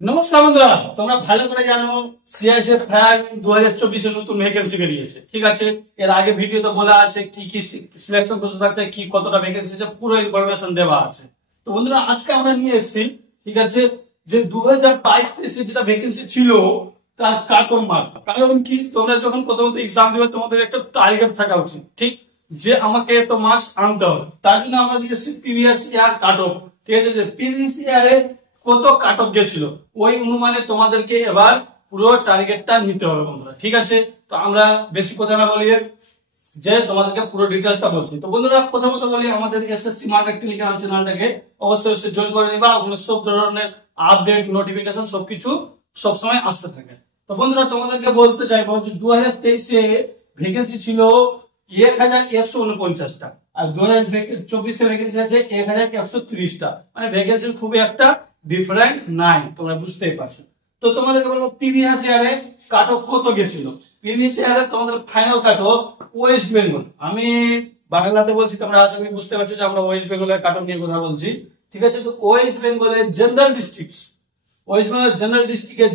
নমস্কার বন্ধুরা, তোমরা ভালো করে জানো সিআইএসএফ ফ্র্যাগ 2024 এর নতুন ভ্যাকেন্সি বেরিয়েছে। ঠিক আছে, এর আগে ভিডিওতে বলা আছে কি কি সিলেকশন প্রসেস থাকছে, কি কতটা ভ্যাকেন্সি আছে, পুরো ইনফরমেশন দেওয়া আছে। তো বন্ধুরা আজকে আমরা নিয়ে এসেছি, ঠিক আছে, যে 2022-23 যেটা ভ্যাকেন্সি ছিল তার কাট অফ মার্ক। কারণ কি, তোমরা যখন প্রথমত এক্সাম দেবে তোমাদের একটা টার্গেট থাকা উচিত, ঠিক, যে আমাকে এত মার্কস আনতে হবে। তার জন্য আমরা দিয়েছি প্রিভিয়াস ইয়ার কাট অফ। ঠিক আছে, যে প্রিভিয়াস ইয়ারে কত কাট অফ গেছিল ওই অনুমানে তোমাদেরকে এবার পুরো টার্গেটটা নিতে হবে বন্ধুরা। ঠিক আছে, তো আমরা বেশি কথা না বলি, যে তোমাদেরকে পুরো ডিটেইলসটা বলছি। তো বন্ধুরা প্রথমত বলি, আমাদের এসএসসি মার্কেট টেলিগ্রাম চ্যানেলটাকে অবশ্যই জয়েন করে নিবা। ওখানে সব ধরনের আপডেট, নোটিফিকেশন সবকিছু সবসময় আসতে থাকে। তো বন্ধুরা তোমাদেরকে বলতে চাইবো যে 2023-এ ভ্যাকেন্সি ছিল 1149টা, আর 2024-এ ভ্যাকেন্সি আছে 1130টা। মানে ভ্যাকেন্সির খুবই একটা ডিফারেন্ট নাই, তোমরা বুঝতেই পারছো। তো তোমাদেরকে বলবো প্রিভিয়াস ইয়ারে কাট অফ কত গেছিল। প্রিভিয়াস ইয়ারে তোমাদের final cut off West Bengal, আমি বাংলাতে বলছি, তোমরা আশা করি বুঝতে পারছো যে আমরা ওয়েস্ট বেঙ্গলের কাট অফ নিয়ে কথা বলছি। ঠিক আছে, তো ওয়েস্ট বেঙ্গলের general districts, West Bengal general ডিস্ট্রিক্টের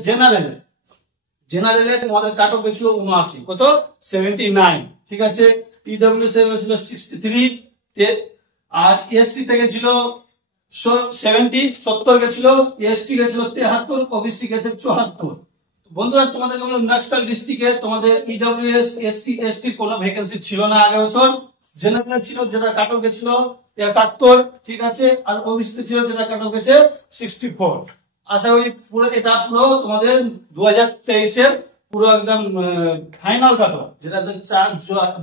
জেনারেলে তোমাদের কাট অফ গেছিল 79, কত 79। ঠিক আছে, টিডব্লিউসি গেছিল 63, আর এসসি তে গেছিল 70 গেছিল, এসটি গেছিল 73, ওবিসি গেছে 74। বন্ধুরা তোমাদেরকে বললাম ন্যাশনাল ডিস্ট্রিক্টে তোমাদের ইডব্লিউএস, এসসি, এসটি কোনো ভ্যাকেন্সি ছিল না আগের বছর। জেনারেল ছিল যেটা কাট অফ গেছিল 71, ঠিক আছে, আর ওবিসি ছিল যেটা কাট অফ গেছে 64। আশা করি পুরো এটা পুরো তোমাদের 2023 এর পুরো একদম ফাইনাল কাট অফ, যেটাতে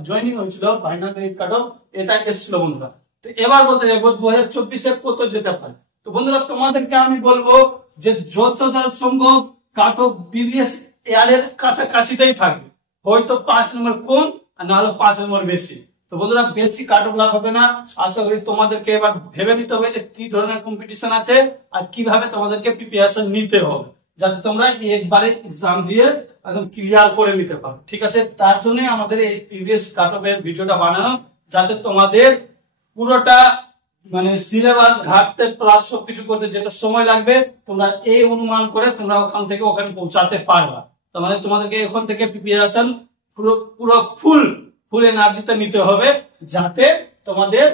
জয়েনিং হয়েছিল ফাইনাল কাট অফ, এটা এসেছিল বন্ধুরা। তো এবার বলতে যাবো 2024-এর কত যেতে পারে। তো বন্ধুরা তোমাদেরকে আমি বলবো যে যতটা সম্ভব কাট অফ প্রিভিয়াস ইয়ারের কাছাকাছিতেই থাকবে, হয়তো 5 নম্বর কম আর না হলে 5 নম্বর বেশি। তো বন্ধুরা বেশি কাট অফ লাভ হবে না। আশা করি তোমাদেরকে এবার ভেবে নিতে হবে যে কি ধরনের কম্পিটিশন আছে আর কিভাবে তোমাদেরকে প্রিপারেশন নিতে হবে, যাতে তোমরা একবারে এক্সাম দিয়ে একদম ক্লিয়ার করে নিতে পারো। ঠিক আছে, তার জন্য আমাদের এই প্রিভিয়াস কাট অফ এর ভিডিওটা বানানো, যাতে তোমাদের পুরোটা মানে সিলেবাস ঘাটতে প্লাস সবকিছু করতে যেটা সময় লাগবে, তোমরা এই অনুমান করে তোমরা ওখান থেকে ওখানে পৌঁছাতে পারবা। তাহলে তোমাদেরকে এখন থেকে প্রিপারেশন পুরো পুরো ফুল এনার্জিতে নিতে হবে, যাতে তোমাদের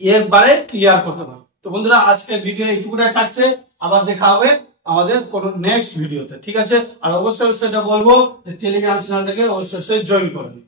একবারে ক্লিয়ার করতে পারো। তো বন্ধুরা আজকের ভিডিও এইটুকুটাই থাকছে, আবার দেখা হবে আমাদের কোনো নেক্সট ভিডিওতে। ঠিক আছে, আর অবশ্যই সেটা বলবো যে টেলিগ্রাম চ্যানেলটাকে অবশ্যই জয়েন করবে।